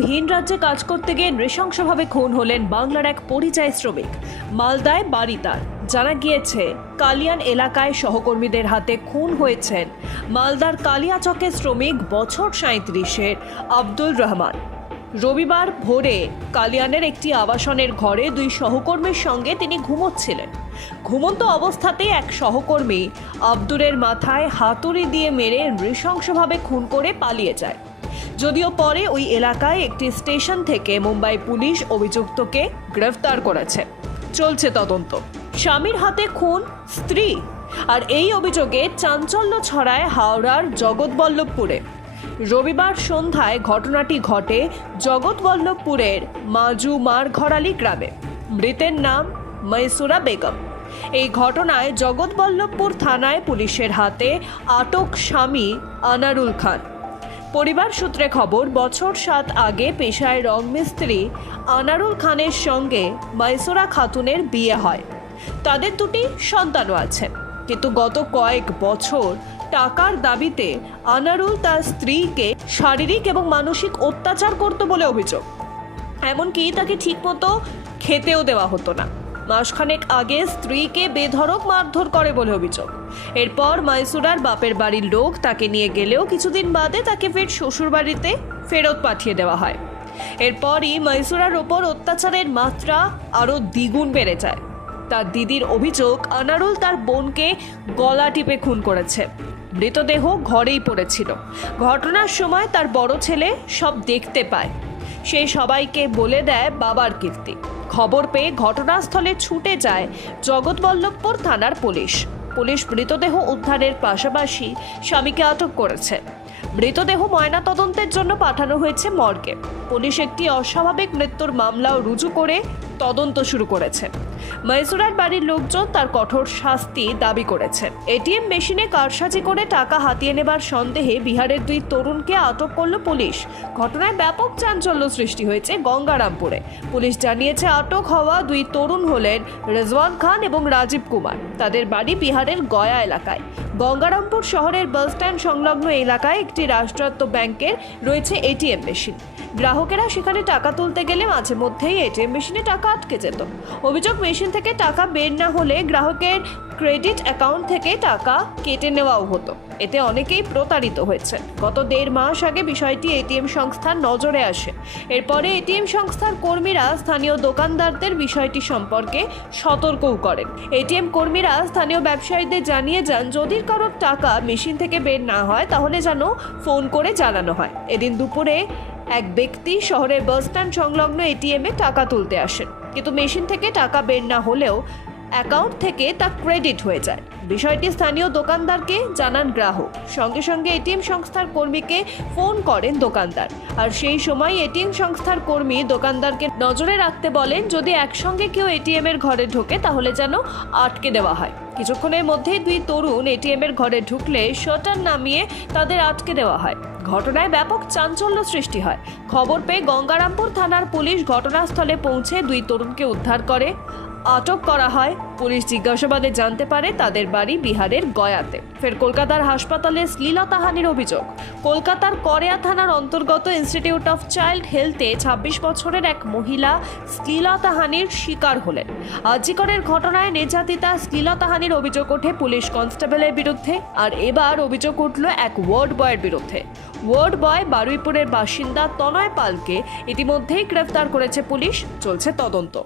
ভিন রাজ্যে কাজ করতে গিয়ে নৃশংসভাবে খুন হলেন বাংলার এক পরিযায়ী শ্রমিক। মালদায় বাড়ি তার। জানা গিয়েছে, কালিয়ান এলাকায় সহকর্মীদের হাতে খুন হয়েছেন মালদার কালিয়াচকের শ্রমিক বছর সাঁত্রিশের আব্দুল রহমান। রবিবার ভোরে কালিয়ানের একটি আবাসনের ঘরে দুই সহকর্মীর সঙ্গে তিনি ঘুমোচ্ছিলেন। ঘুমন্ত অবস্থাতেই এক সহকর্মী আব্দুরের মাথায় হাতুড়ি দিয়ে মেরে নৃশংসভাবে খুন করে পালিয়ে যায়। যদিও পরে ওই এলাকায় একটি স্টেশন থেকে মুম্বাই পুলিশ অভিযুক্তকে গ্রেফতার করেছে। চলছে তদন্ত। স্বামীর হাতে খুন, স্ত্রী। আর এই অভিযোগে চাঞ্চল্য ছড়ায় হাওড়ার জগৎবল্লভপুরে। রবিবার সন্ধ্যায় ঘটনাটি ঘটে জগৎবল্লভপুরের মাজু মারঘরালি গ্রামে। মৃতের নাম মৈসুরা বেগম। এই ঘটনায় জগৎবল্লভপুর থানায় পুলিশের হাতে আটক স্বামী আনারুল খান। পরিবার সূত্রে খবর, বছর সাত আগে পেশায় রং মিস্ত্রি আনারুল খানের সঙ্গে মাইসোরা খাতুনের বিয়ে হয়। তাদের দুটি সন্তানও আছে। কিন্তু গত কয়েক বছর টাকার দাবিতে আনারুল তার স্ত্রীকে শারীরিক এবং মানসিক অত্যাচার করত বলে অভিযোগ। এমনকি তাকে ঠিকমতো খেতেও দেওয়া হতো না। মাসখানেক আগে স্ত্রীকে বেধড়ক মারধর করে বলে অভিযোগ। এরপর মাইসুরার বাপের বাড়ির লোক তাকে নিয়ে গেলেও কিছুদিন বাদে তাকে ফের শ্বশুরবাড়িতে ফেরত পাঠিয়ে দেওয়া হয়। এরপরই মাইসুরার ওপর অত্যাচারের মাত্রা আরও দ্বিগুণ বেড়ে যায়। তার দিদির অভিযোগ, আনারুল তার বোনকে গলা টিপে খুন করেছে। মৃতদেহ ঘরেই পড়েছিল। ঘটনার সময় তার বড় ছেলে সব দেখতে পায়। সে সবাইকে বলে দেয় বাবার কীর্তি। খবর পেয়ে ঘটনাস্থলে ছুটে যায় জগৎবল্লভপুর থানার পুলিশ। পুলিশ মৃতদেহ উদ্ধারের পাশাপাশি স্বামীকে আটক করেছে। মৃতদেহ ময়নাতদন্তের জন্য পাঠানো হয়েছে মর্গে। পুলিশ একটি অস্বাভাবিক মৃত্যুর মামলাও রুজু করে তদন্ত শুরু করেছে। মৈসুরার বাড়ির লোকজন তার কঠোর শাস্তি দাবি করেছে। এটিএম মেশিনে কারসাজি করে টাকা হাতিয়ে নেবার সন্দেহে বিহারের দুই তরুণকে আটক করল পুলিশ। ঘটনায় ব্যাপক চাঞ্চল্য সৃষ্টি হয়েছে গঙ্গারামপুরে। পুলিশ জানিয়েছে, আটক হওয়া দুই তরুণ হলেন রেজওয়ান খান এবং রাজীব কুমার। তাদের বাড়ি বিহারের গয়া এলাকায়। গঙ্গারামপুর শহরের বাস স্ট্যান্ড সংলগ্ন এলাকায় একটি রাষ্ট্রায়ত্ত ব্যাংকের রয়েছে এটিএম মেশিন। গ্রাহকেরা সেখানে টাকা তুলতে গেলে মাঝে মধ্যেই এটিএম মেশিনে টাকা আটকে যেত। অভিযোগ মেশিন থেকে টাকা বের না হলে গ্রাহকের ক্রেডিট অ্যাকাউন্ট থেকে টাকা কেটে নেওয়াও হতো। এতে অনেকেই প্রতারিত হয়েছে। গত দেড় মাস আগে বিষয়টি এটিএম সংস্থার নজরে আসে। এরপরে এটিএম সংস্থার কর্মীরা স্থানীয় দোকানদারদের বিষয়টি সম্পর্কে সতর্কও করেন। এটিএম কর্মীরা স্থানীয় ব্যবসায়ীদের জানিয়ে যান, যদি কারোর টাকা মেশিন থেকে বের না হয়, তাহলে যেন ফোন করে জানানো হয়। এদিন দুপুরে এক ব্যক্তি শহরের বাস স্ট্যান্ড সংলগ্ন এটিএমে টাকা তুলতে আসেন। কিন্তু মেশিন থেকে টাকা বের না হলেও অ্যাকাউন্ট থেকে তা ক্রেডিট হয়ে যায়। বিষয়টি স্থানীয় দোকানদারকে জানান গ্রাহক। সঙ্গে সঙ্গে এটিএম সংস্থার কর্মীকে ফোন করেন দোকানদার। আর সেই সময় এটিএম সংস্থার কর্মী দোকানদারকে নজরে রাখতে বলেন, যদি একসঙ্গে কেউ এটিএম এর ঘরে ঢোকে, তাহলে যেন আটকে দেওয়া হয়। কিছুক্ষণের মধ্যেই দুই তরুণ এটিএম এর ঘরে ঢুকলে শাটার নামিয়ে তাদের আটকে দেওয়া হয়। ঘটনায় ব্যাপক চাঞ্চল্য সৃষ্টি হয়। খবর পেয়ে গঙ্গারামপুর থানার পুলিশ ঘটনাস্থলে পৌঁছে দুই তরুণকে উদ্ধার করে। আটক করা হয়। পুলিশ জিজ্ঞাসাবাদে জানতে পারে তাদের বাড়ি বিহারের গয়াতে। ফের কলকাতার হাসপাতালে শ্লীলতাহানির অভিযোগ। কলকাতার করেয়া থানার অন্তর্গত ইনস্টিটিউট অফ চাইল্ড হেলথে ছাব্বিশ বছরের এক মহিলা শ্লীলতাহানির শিকার হলেন। আজিকরের ঘটনায় নির্যাতিতা শ্লীলতাহানির অভিযোগ ওঠে পুলিশ কনস্টেবলের বিরুদ্ধে, আর এবার অভিযোগ উঠল এক ওয়ার্ড বয়ের বিরুদ্ধে। ওয়ার্ড বয় বারুইপুরের বাসিন্দা তনয় পালকে ইতিমধ্যেই গ্রেফতার করেছে পুলিশ, চলছে তদন্ত।